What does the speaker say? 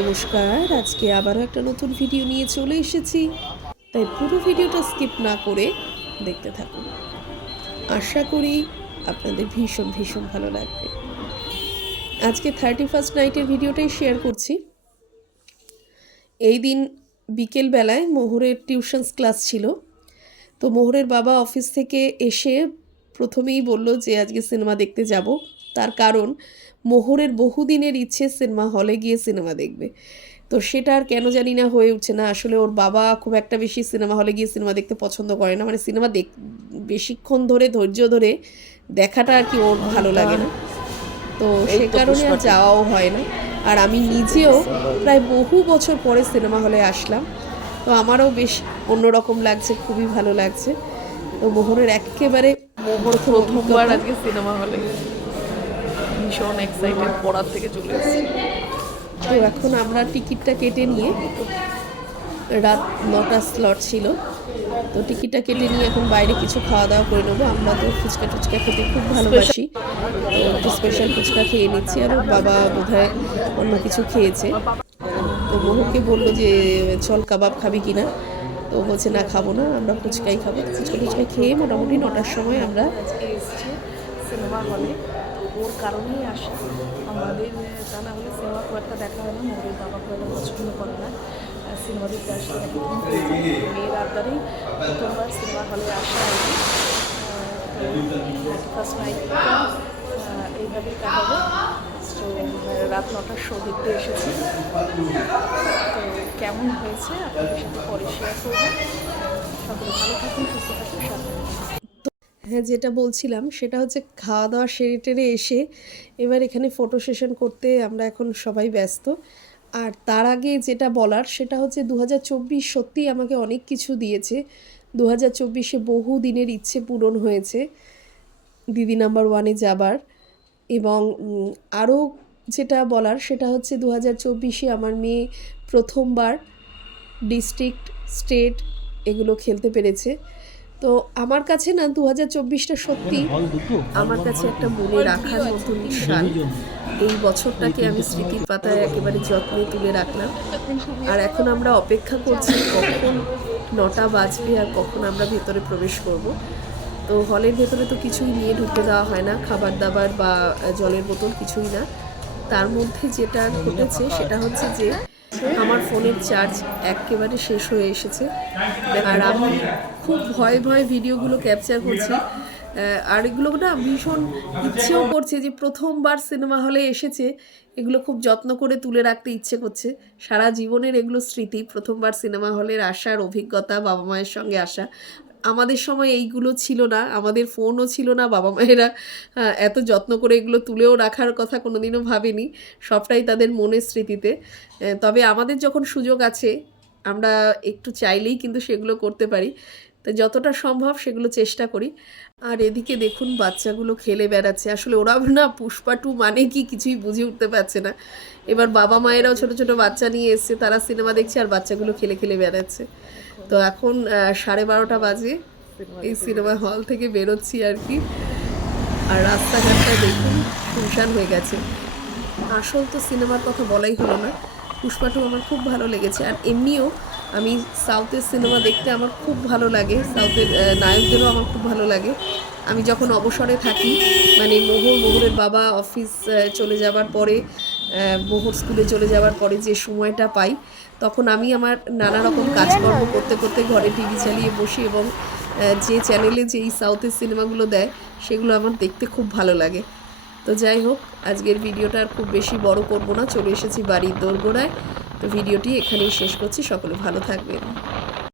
নমস্কার, আজকে আবারও একটা নতুন ভিডিও নিয়ে চলে এসেছি। তাই পুরো ভিডিওটা স্কিপ না করে দেখতে থাকুন। আশা করি আপনাদের ভীষণ ভীষণ ভালো লাগবে। আজকে থার্টি ফার্স্ট নাইটের ভিডিওটাই শেয়ার করছি। এই দিন বিকেলবেলায় মোহরের টিউশনস ক্লাস ছিল। তো মোহরের বাবা অফিস থেকে এসে প্রথমেই বলল যে আজকে সিনেমা দেখতে যাব। তার কারণ মোহরের বহুদিনের ইচ্ছে সিনেমা হলে গিয়ে সিনেমা দেখবে। তো সেটা আর কেন জানি না হয়ে উঠছে না। আসলে ওর বাবা খুব একটা বেশি সিনেমা হলে গিয়ে সিনেমা দেখতে পছন্দ করে না। মানে সিনেমা দেখ বেশিক্ষণ ধরে ধৈর্য ধরে দেখাটা আর কি ওর ভালো লাগে না। তো সে কারণে আর যাওয়াও হয় না। আর আমি নিজেও প্রায় বহু বছর পরে সিনেমা হলে আসলাম। তো আমারও বেশ অন্যরকম লাগছে খুবই ভালো লাগছে। তো মোহরের একেবারে প্রথমবার আজকে সিনেমা হলে। ভীষণ এক্সাইটেড পড়ার থেকে চলে এসেছি। তো এখন আমরা টিকিটটা কেটে নিয়ে রাত নটা স্লট ছিল। তো টিকিটটা কেটে নিয়ে এখন বাইরে কিছু খাওয়া দাওয়া করে নেব। আমরা তো ফুচকা টুচকা খেতে খুব ভালোবাসি। তো স্পেশাল ফুচকা খেয়ে নিচ্ছি। আর বাবা বোধহয় অন্য কিছু খেয়েছে। তো মোহকে বলল যে, চল কাবাব খাবি কিনা? তো বলছে, না, খাব না, আমরা ফুচকাই খাব। ফুচকা টুচকা খেয়ে মোটামুটি নটার সময় আমরা এসছে সিনেমা হলে। ওর কারণেই আসা। আমাদের, তা না হলে সিনেমা খুব একটা দেখা হয় না মোহরের বাবা খুব একটা পছন্দ করে না। সিনেমা দেখতে ঘুম মেয়ের আবদারেই প্রথমবার সিনেমা হলে আসা আর কি। ফার্স্ট নাইটটা এইভাবেই কাটাবো। তো রাত নটার শো দেখতে এসেছি। কেমন হয়েছে? আপনাদের সাথে পরে শেয়ার সকলে ভালো থাকুন, সুস্থ থাকুন হ্যাঁ যেটা বলছিলাম, সেটা হচ্ছে খাওয়া দাওয়া সেরে টেরে এসে এবার এখানে ফটো সেশন করতে আমরা এখন সবাই ব্যস্ত। আর তার আগে যেটা বলার, সেটা হচ্ছে দু হাজার চব্বিশ সত্যিই আমাকে অনেক কিছু দিয়েছে। দু হাজার চব্বিশে বহু দিনের ইচ্ছে পূরণ হয়েছে। দিদি নাম্বার ওয়ানে যাবার এবং আরও যেটা বলার সেটা হচ্ছে দু হাজার চব্বিশে আমার মেয়ে প্রথমবার ডিস্ট্রিক্ট, স্টেট এগুলো খেলতে পেরেছে। তো আমার কাছে না দু হাজার চব্বিশটা সত্যি আমার কাছে একটা মনে রাখার মতন এই বছরটাকে আমি স্মৃতির পাতায় একেবারে যত্নে তুলে রাখলাম। আর এখন আমরা অপেক্ষা করছি কখন নটা বাজবে আর কখন আমরা ভেতরে প্রবেশ করব। তো হলের ভেতরে তো কিছুই নিয়ে ঢুকতে দেওয়া হয় না, খাবার দাবার বা জলের বোতল কিছুই না। তার মধ্যে যেটা ঘটেছে সেটা হচ্ছে যে আমার ফোনের চার্জ একেবারে শেষ হয়ে এসেছে। আর আমি খুব ভয়ে ভয়ে ভিডিওগুলো ক্যাপচার করছি। আর এগুলো না ভীষণ ইচ্ছেও করছে যে প্রথমবার সিনেমা হলে এসেছে। এগুলো খুব যত্ন করে তুলে রাখতে ইচ্ছে করছে। সারা জীবনের এগুলো স্মৃতি প্রথমবার সিনেমা হলের আসার অভিজ্ঞতা বাবা মায়ের সঙ্গে আসা। আমাদের সময় এইগুলো ছিল না, আমাদের ফোনও ছিল না, বাবা মায়েরা এত যত্ন করে এগুলো তুলেও রাখার কথা কোনোদিনও ভাবেনি, সবটাই তাদের মনের স্মৃতিতে। তবে আমাদের যখন সুযোগ আছে, আমরা একটু চাইলেই কিন্তু সেগুলো করতে পারি। তো যতটা সম্ভব সেগুলো চেষ্টা করি। আর এদিকে দেখুন বাচ্চাগুলো খেলে বেড়াচ্ছে। আসলে ওরাও না পুষ্পা টু মানে কি কিছুই বুঝে উঠতে পারছে না। এবার বাবা মায়েরাও ছোট ছোট বাচ্চা নিয়ে এসছে, তারা সিনেমা দেখছে আর বাচ্চাগুলো খেলে খেলে বেড়াচ্ছে। তো এখন সাড়ে বারোটা বাজে। এই সিনেমা হল থেকে বেরোচ্ছি আর কি। আর রাস্তাঘাটটা দেখুন, শুনশান হয়ে গেছে। আসল তো সিনেমার কথা বলাই হলো না। পুষ্পা টু আমার খুব ভালো লেগেছে। আর এমনিও আমি সাউথের সিনেমা দেখতে আমার খুব ভালো লাগে, সাউথের নায়কদেরও আমার খুব ভালো লাগে। আমি যখন অবসরে থাকি মানে মোহর মোহরের বাবা অফিস চলে যাবার পরে মোহর স্কুলে চলে যাওয়ার পরে যে সময়টা পাই, তখন আমি আমার নানা রকম কাজকর্ম করতে করতে ঘরে টিভি চালিয়ে বসি এবং যে চ্যানেলে যেই সাউথের সিনেমাগুলো দেয়, সেগুলো আমার দেখতে খুব ভালো লাগে। তো যাই হোক, আজকের ভিডিওটা আর খুব বেশি বড় করব না, চলে এসেছি বাড়ির দোরগোড়ায়। ভিডিওটি এখানেই শেষ করছি। সকলে ভালো থাকবেন।